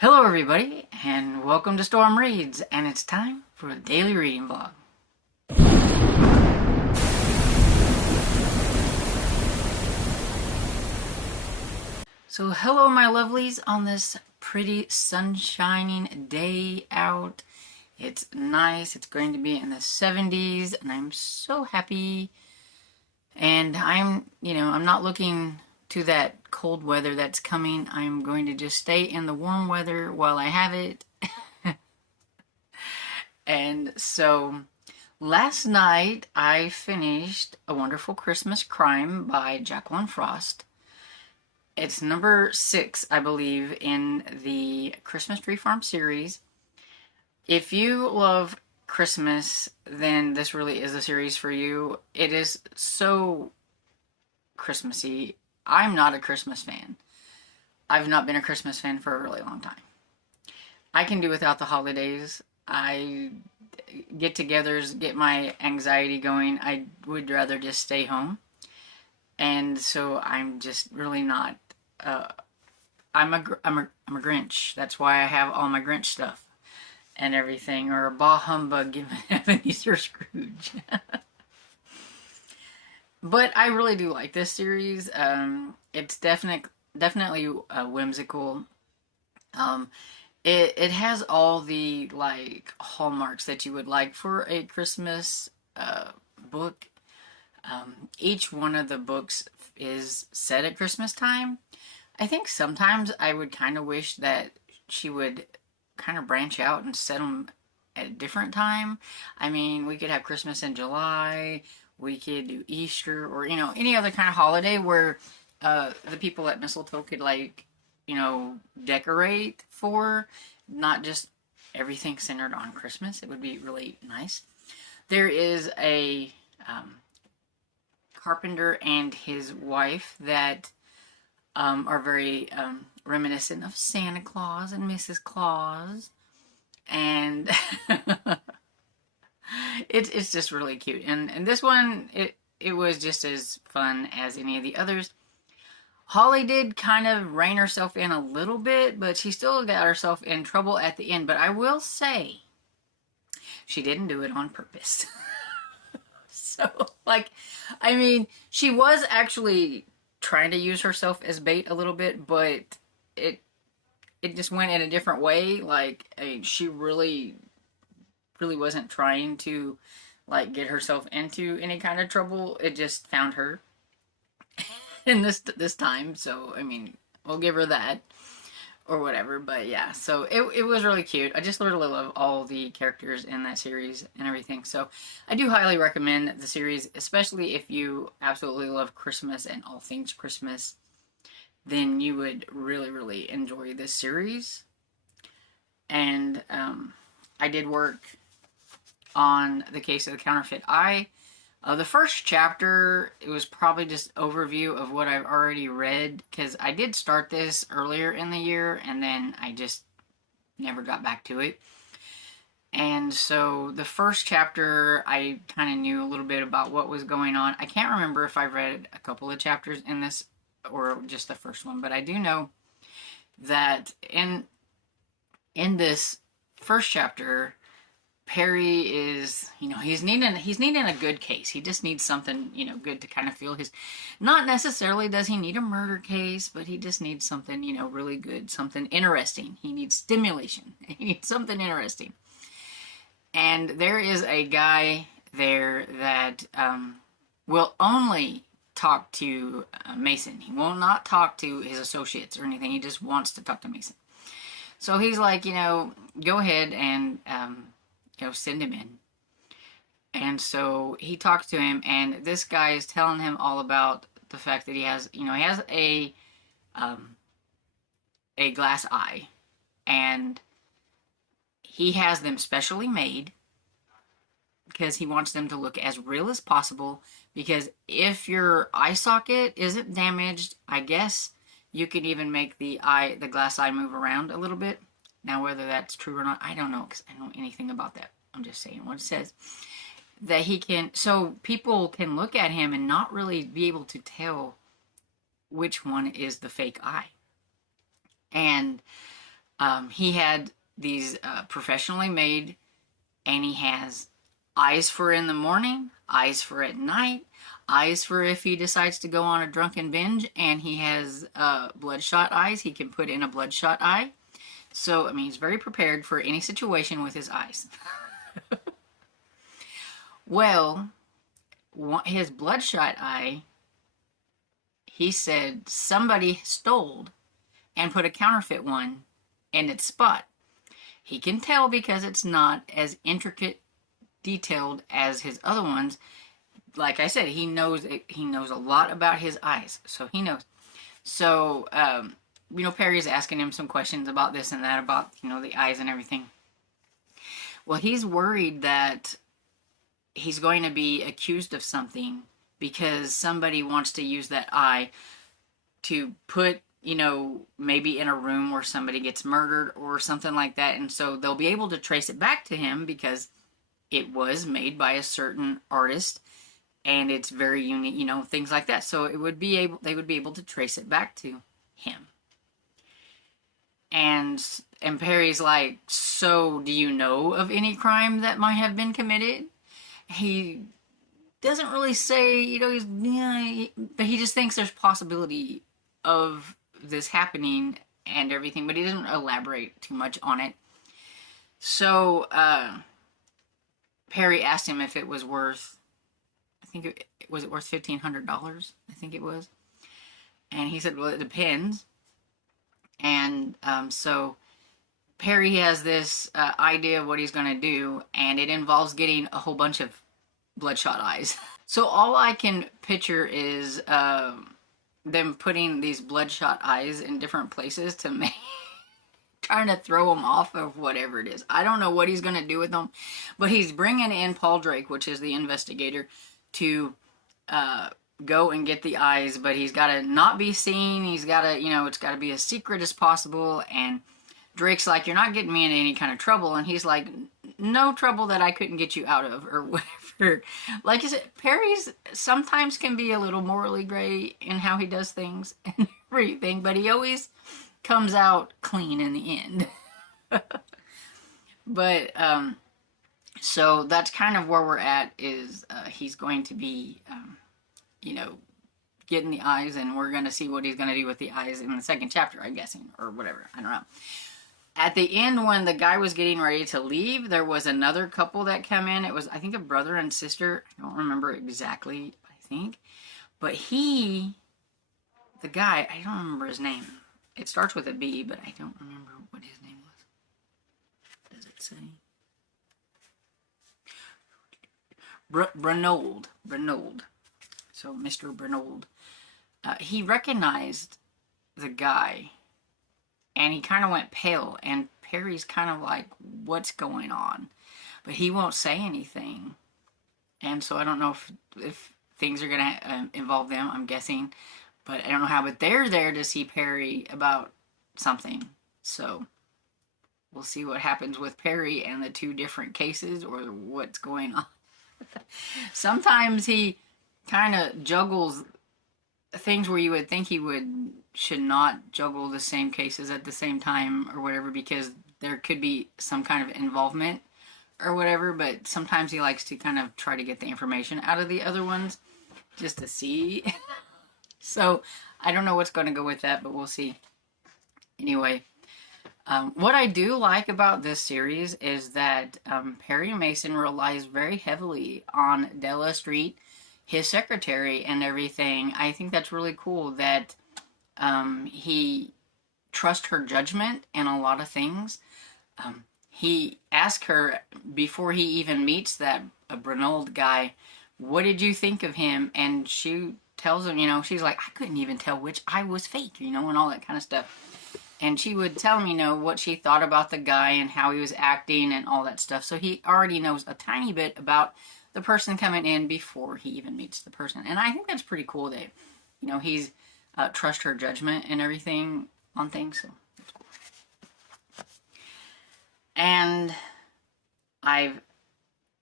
Hello everybody, and welcome to Storm Reads, and it's time for a daily reading vlog. So hello my lovelies on this pretty sunshining day out. It's nice, it's going to be in the 70s, and I'm so happy. And I'm not looking to that cold weather that's coming. I'm going to just stay in the warm weather while I have it. And so last night I finished A Wonderful Christmas Crime by Jacqueline Frost. It's number 6, I believe, in the Christmas Tree Farm series. If you love Christmas, then this really is a series for you. It is so Christmassy. I'm not a Christmas fan. I've not been a Christmas fan for a really long time. I can do without the holidays. Get-togethers get my anxiety going. I would rather just stay home. And so I'm just really not. I'm a Grinch. That's why I have all my Grinch stuff and everything, or a bah humbug given Ebenezer Scrooge. But I really do like this series. It's definitely whimsical. It has all the like hallmarks that you would like for a Christmas book. Each one of the books is set at Christmas time. I think sometimes I would kind of wish that she would kind of branch out and set them at a different time. I mean, we could have Christmas in July, we could do Easter, or, any other kind of holiday where the people at Mistletoe could, like, decorate for, not just everything centered on Christmas. It would be really nice. There is a carpenter and his wife that are very reminiscent of Santa Claus and Mrs. Claus, and it's just really cute. And this one, it was just as fun as any of the others. Holly did kind of rein herself in a little bit, but she still got herself in trouble at the end. But I will say, she didn't do it on purpose. So, she was actually trying to use herself as bait a little bit, but it just went in a different way. She really wasn't trying to, get herself into any kind of trouble. It just found her in this time. So, we'll give her that or whatever. But yeah, so it was really cute. I just literally love all the characters in that series and everything. So I do highly recommend the series, especially if you absolutely love Christmas and all things Christmas. Then you would really enjoy this series. And I did work on the case of the counterfeit eye. The first chapter, it was probably just overview of what I've already read, because I did start this earlier in the year, and then I just never got back to it. And so the first chapter, I kind of knew a little bit about what was going on. I can't remember if I read a couple of chapters in this or just the first one, but I do know that in this first chapter, Perry is, he's needing a good case. He just needs something, good to kind of feel his, not necessarily does he need a murder case, but he just needs something, really good, something interesting. He needs stimulation. He needs something interesting. And there is a guy there that will only talk to Mason. He will not talk to his associates or anything. He just wants to talk to Mason. So he's like, go ahead and send him in. And so he talks to him, and this guy is telling him all about the fact that he has a glass eye, and he has them specially made because he wants them to look as real as possible, because if your eye socket isn't damaged, I guess you could even make the glass eye move around a little bit. Now, whether that's true or not, I don't know, because I don't know anything about that. I'm just saying what it says. That he can, so people can look at him and not really be able to tell which one is the fake eye. And He had these professionally made, and he has eyes for in the morning, eyes for at night, eyes for if he decides to go on a drunken binge, and he has bloodshot eyes. He can put in a bloodshot eye. So, I mean, he's very prepared for any situation with his eyes. Well, his bloodshot eye, he said somebody stole and put a counterfeit one in its spot. He can tell because it's not as intricate, detailed as his other ones. Like I said, he knows a lot about his eyes, so he knows. So, Perry's asking him some questions about this and that, about, the eyes and everything. Well, he's worried that he's going to be accused of something because somebody wants to use that eye to put, maybe in a room where somebody gets murdered or something like that. And so they'll be able to trace it back to him because it was made by a certain artist and it's very unique, things like that. So they would be able to trace it back to him. And Perry's like, so do you know of any crime that might have been committed? He doesn't really say, but he just thinks there's possibility of this happening and everything, but he doesn't elaborate too much on it. So Perry asked him if it was worth, was it worth $1,500? I think it was. And he said, well, it depends. And so Perry has this idea of what he's going to do, and it involves getting a whole bunch of bloodshot eyes. So all I can picture is them putting these bloodshot eyes in different places to make, trying to throw them off of whatever it is. I don't know what he's going to do with them, but he's bringing in Paul Drake, which is the investigator, to go and get the eyes, but he's got to not be seen. He's got to, it's got to be as secret as possible. And Drake's like, you're not getting me into any kind of trouble. And he's like, no trouble that I couldn't get you out of, or whatever. Like I said, Perry's sometimes can be a little morally gray in how he does things and everything, but he always comes out clean in the end. But, so that's kind of where we're at, is he's going to be, getting the eyes, and we're going to see what he's going to do with the eyes in the second chapter, I'm guessing, or whatever. I don't know. At the end, when the guy was getting ready to leave, there was another couple that came in. It was, I think, a brother and sister. I don't remember exactly, I think. But the guy, I don't remember his name. It starts with a B, but I don't remember what his name was. Does it say? Brenold. So Mr. Brenold. He recognized the guy, and he kind of went pale, and Perry's kind of like, what's going on? But he won't say anything. And so I don't know if things are going to involve them, I'm guessing. But I don't know how. But they're there to see Perry about something. So we'll see what happens with Perry and the two different cases, or what's going on. Sometimes he kind of juggles things where you would think he should not juggle the same cases at the same time or whatever, because there could be some kind of involvement or whatever, but sometimes he likes to kind of try to get the information out of the other ones just to see. So I don't know what's going to go with that, but we'll see. Anyway, what I do like about this series is that Perry Mason relies very heavily on Della Street, his secretary, and everything. I think that's really cool that he trusts her judgment in a lot of things. He asked her before he even meets that Brenold guy, what did you think of him? And she tells him, she's like, I couldn't even tell which eye was fake, and all that kind of stuff. And she would tell him, what she thought about the guy and how he was acting and all that stuff. So he already knows a tiny bit about the person coming in before he even meets the person. And I think that's pretty cool that, he's trust her judgment and everything on things. So that's cool. And I've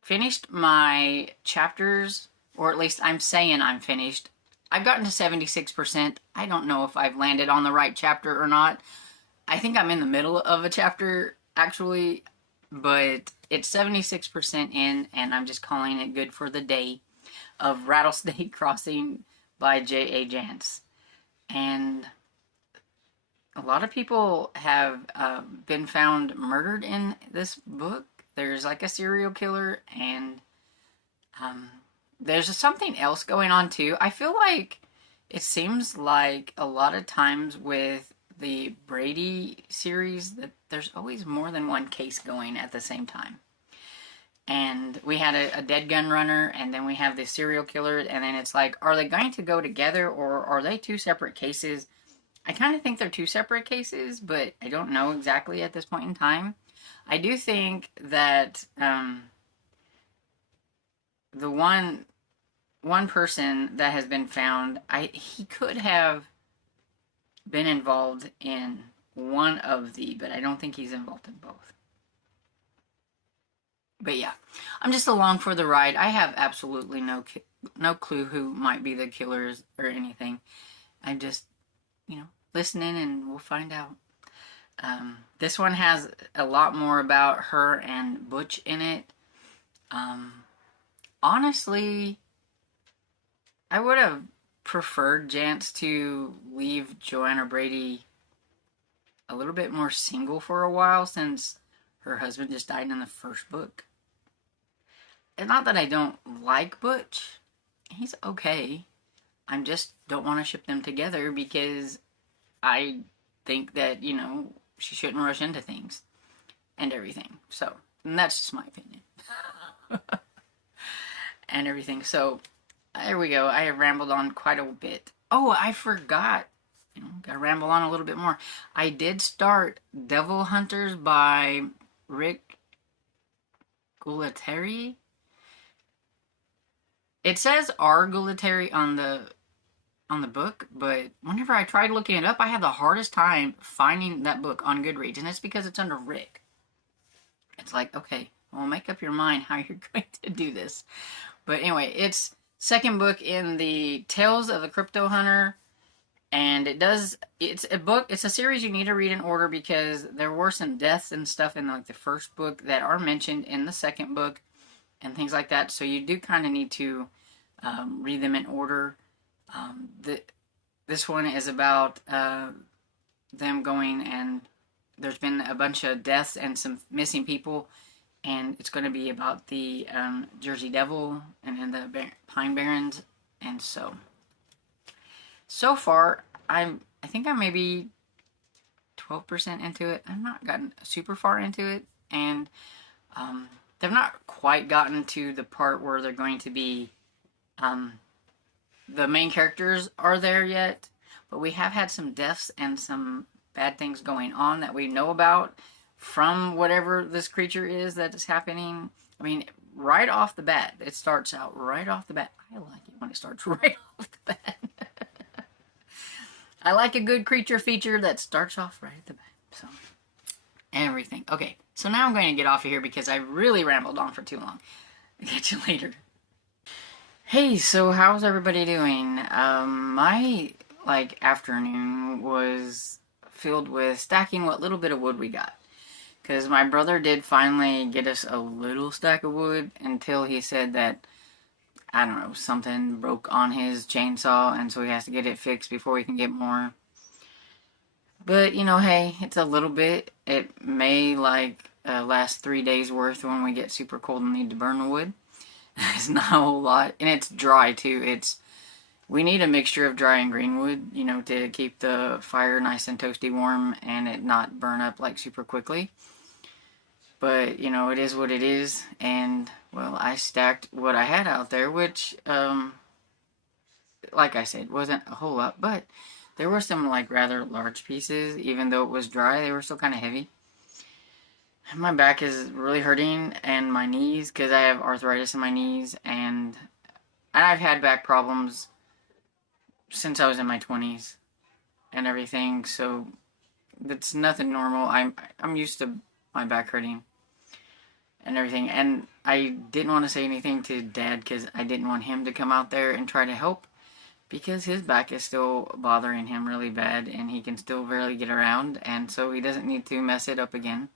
finished my chapters, or at least I'm saying I'm finished. I've gotten to 76%. I don't know if I've landed on the right chapter or not. I think I'm in the middle of a chapter, actually, but it's 76% in, and I'm just calling it good for the day, of Rattlesnake Crossing by J.A. Jance. And a lot of people have been found murdered in this book. There's like a serial killer, and um, there's something else going on too. I feel like it seems like a lot of times with the Brady series that there's always more than one case going at the same time. And we had a dead gun runner, and then we have the serial killer, and then it's like, are they going to go together, or are they two separate cases? I kind of think they're two separate cases, but I don't know exactly at this point in time. I do think that the one person that has been found, he could have been involved in one of the, but I don't think he's involved in both. But yeah, I'm just along for the ride. I have absolutely no clue who might be the killers or anything. I'm just, listening, and we'll find out. This one has a lot more about her and Butch in it. Honestly, I would have preferred Jance to leave Joanna Brady a little bit more single for a while, since her husband just died in the first book. It's not that I don't like Butch. He's okay. I just don't want to ship them together because I think that, she shouldn't rush into things and everything. So, and that's just my opinion. And everything. So, there we go. I have rambled on quite a bit. Oh, I forgot. Gotta ramble on a little bit more. I did start Devil Hunters by Rick Gualtieri. It says R. Gualtieri on the book, but whenever I tried looking it up, I had the hardest time finding that book on Goodreads, and it's because it's under Rick. It's like, okay, well, make up your mind how you're going to do this. But anyway, it's second book in the Tales of the Crypto Hunter, and it's a series you need to read in order because there were some deaths and stuff in like the first book that are mentioned in the second book and things like that, so you do kind of need to read them in order. This one is about them going, and there's been a bunch of deaths and some missing people, and it's going to be about the Jersey Devil and the Pine Barrens. And so far, I think I'm maybe 12% into it. I've not gotten super far into it, and they've not quite gotten to the part where they're going to be the main characters are there yet, but we have had some deaths and some bad things going on that we know about from whatever this creature is that is happening. I mean, right off the bat, it starts out right off the bat. I like it when it starts right off the bat. I like a good creature feature that starts off right at the bat. So, everything. Okay, so now I'm going to get off of here because I really rambled on for too long. I'll catch you later. Hey, so how's everybody doing? My, afternoon was filled with stacking what little bit of wood we got. Because my brother did finally get us a little stack of wood until he said that, I don't know, something broke on his chainsaw, and so he has to get it fixed before we can get more. But, hey, it's a little bit. It may, last 3 days worth when we get super cold and need to burn the wood. It's not a whole lot, and it's dry too. We need a mixture of dry and green wood, to keep the fire nice and toasty warm and it not burn up super quickly. But it is what it is, and well, I stacked what I had out there, which like I said, wasn't a whole lot, but there were some rather large pieces. Even though it was dry, they were still kind of heavy. My back is really hurting, and my knees, because I have arthritis in my knees, and I've had back problems since I was in my 20s and everything, so it's nothing normal. I'm used to my back hurting and everything, and I didn't want to say anything to Dad because I didn't want him to come out there and try to help, because his back is still bothering him really bad and he can still barely get around, and so he doesn't need to mess it up again.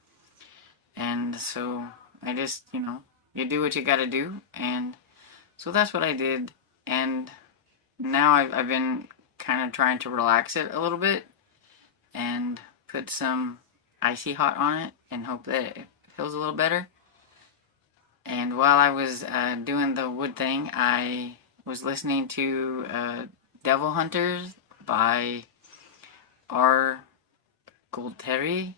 And so I just, you do what you gotta do, and so that's what I did. And now I've been kind of trying to relax it a little bit and put some icy hot on it and hope that it feels a little better. And while I was doing the wood thing, I was listening to Devil Hunters by R. Goldterry.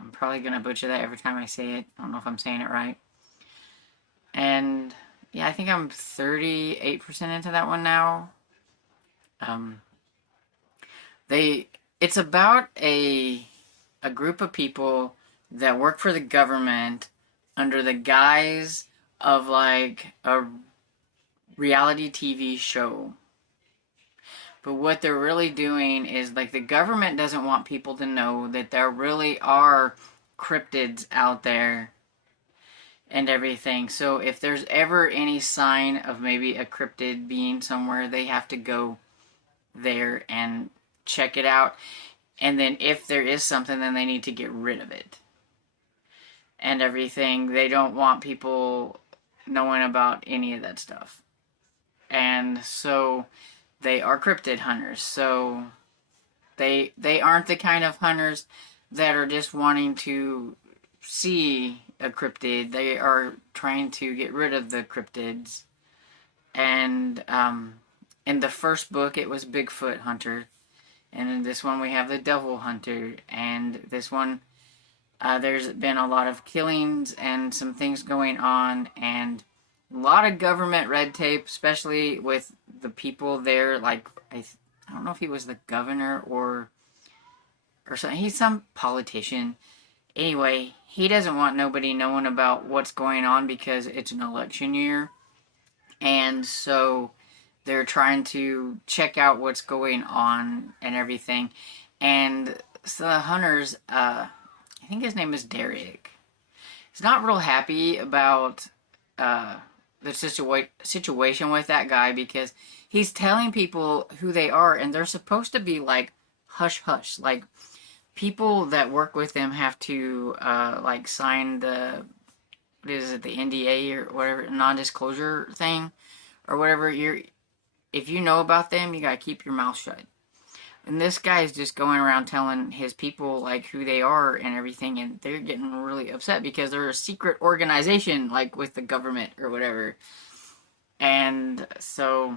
I'm probably going to butcher that every time I say it. I don't know if I'm saying it right. And yeah, I think I'm 38% into that one now. It's about a group of people that work for the government under the guise of like a reality TV show. But what they're really doing is, like, the government doesn't want people to know that there really are cryptids out there and everything. So if there's ever any sign of maybe a cryptid being somewhere, they have to go there and check it out. And then if there is something, then they need to get rid of it and everything. They don't want people knowing about any of that stuff. And so they are cryptid hunters. So they aren't the kind of hunters that are just wanting to see a cryptid. They are trying to get rid of the cryptids. And in the first book, it was Bigfoot Hunter. And in this one, we have the Devil Hunter. And this one, there's been a lot of killings and some things going on. And a lot of government red tape, especially with the people there. Like, I don't know if he was the governor or something. He's some politician. Anyway, he doesn't want nobody knowing about what's going on because it's an election year. And so they're trying to check out what's going on and everything. And so the hunters, I think his name is Derek. He's not real happy about the situation with that guy because he's telling people who they are, and they're supposed to be like hush hush. Like, people that work with them have to like sign the, what is it, the NDA or whatever, non-disclosure thing or whatever. If you know about them, you gotta keep your mouth shut. And this guy is just going around telling his people like who they are and everything, and they're getting really upset because they're a secret organization, like with the government or whatever. And so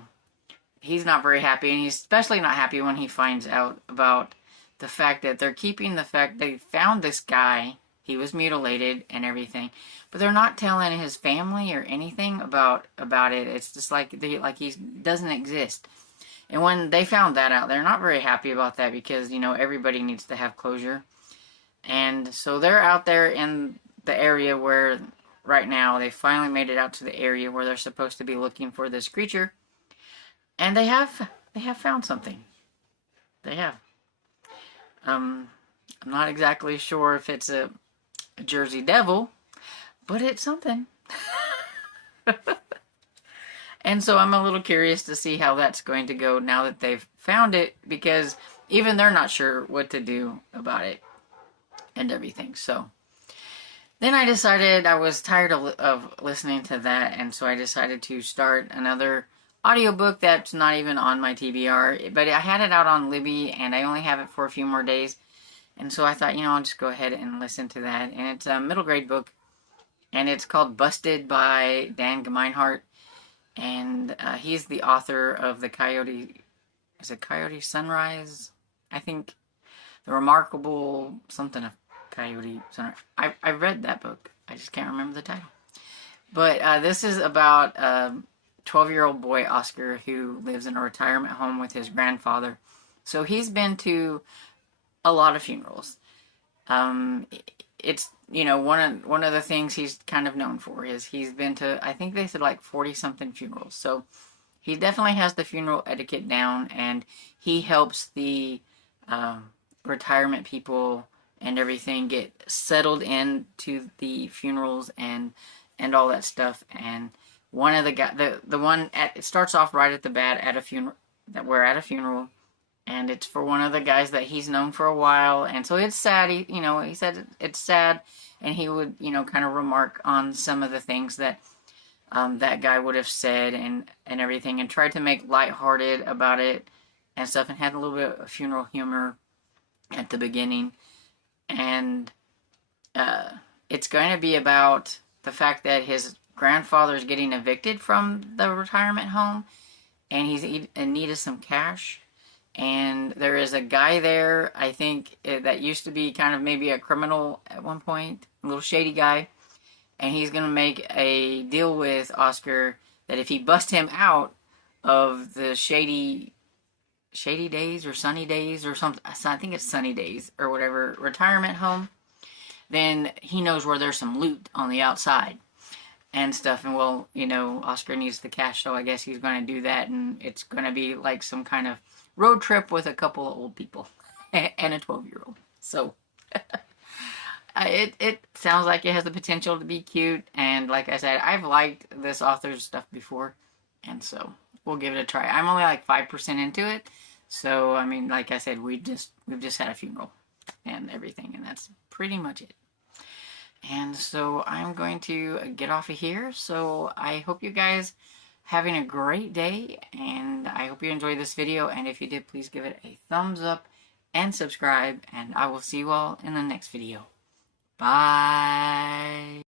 he's not very happy, and he's especially not happy when he finds out about the fact that they're keeping the fact they found this guy. He was mutilated and everything, but they're not telling his family or anything about it. It's just like he doesn't exist. And when they found that out, they're not very happy about that because, everybody needs to have closure. And so they're out there in the area where, right now, they finally made it out to the area where they're supposed to be looking for this creature. And they have found something. They have. I'm not exactly sure if it's a Jersey Devil, but it's something. And so I'm a little curious to see how that's going to go now that they've found it, because even they're not sure what to do about it and everything. So then I decided I was tired of listening to that, and so I decided to start another audiobook that's not even on my TBR, but I had it out on Libby, and I only have it for a few more days. And so I thought, I'll just go ahead and listen to that. And it's a middle grade book, and it's called Busted by Dan Gemeinhart. And he's the author of the Coyote Sunrise? I think the remarkable something of Coyote Sunrise. I read that book. I just can't remember the title. But this is about a 12-year-old boy, Oscar, who lives in a retirement home with his grandfather. So he's been to a lot of funerals. It's, one of the things he's kind of known for is he's been to, I think they said like 40-something funerals. So he definitely has the funeral etiquette down, and he helps the retirement people and everything get settled into the funerals and all that stuff. And one of the guy, the one it starts off right at the bat at a funeral. that we're at a funeral, and it's for one of the guys that he's known for a while, and so it's sad. He said it's sad, and he would, kind of remark on some of the things that that guy would have said and everything, and tried to make lighthearted about it and stuff, and had a little bit of funeral humor at the beginning. And it's going to be about the fact that his grandfather is getting evicted from the retirement home, and he's in need of some cash. And there is a guy there, I think, that used to be kind of maybe a criminal at one point, a little shady guy. And he's going to make a deal with Oscar that if he busts him out of the shady days or sunny days or something, I think it's sunny days or whatever, retirement home, then he knows where there's some loot on the outside and stuff. And well, Oscar needs the cash, so I guess he's going to do that. And it's going to be like some kind of road trip with a couple of old people and a 12-year-old. So it sounds like it has the potential to be cute. And like I said, I've liked this author's stuff before, and so we'll give it a try. I'm only like 5% into it. So, I mean, like I said, we've just had a funeral and everything, and that's pretty much it. And so I'm going to get off of here. So I hope you guys having a great day, and I hope you enjoyed this video. And if you did, please give it a thumbs up and subscribe, and I will see you all in the next video. Bye.